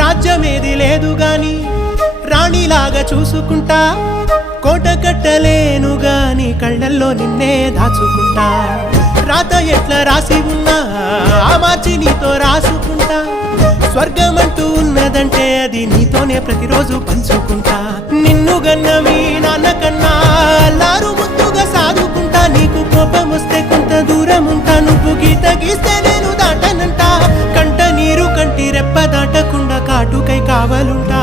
రాజ్యమేది లేదు గాని రాణిలాగా చూసుకుంటా, కోట కట్టలేను గాని కళ్ళల్లో నిన్నే దాచుకుంటా. రాత ఎట్లా రాసి ఉన్నా ఆ మార్చి నీతో రాసుకుంటా. స్వర్గమంటూ ఉన్నదంటే అది నీతోనే ప్రతిరోజు పంచుకుంటా. నిన్ను గన్న మీ నాన్న కన్నా లారు ముద్దుగా సాదుకుంటా. నీకు కోపం వస్తే కొంత దూరం ఉంటా, నువ్వు గీత గీస్తే నేను దాటనంటా. కంట నీరు కంటి రెప్ప దాటకుండా కాటుకై కావాలుంటా.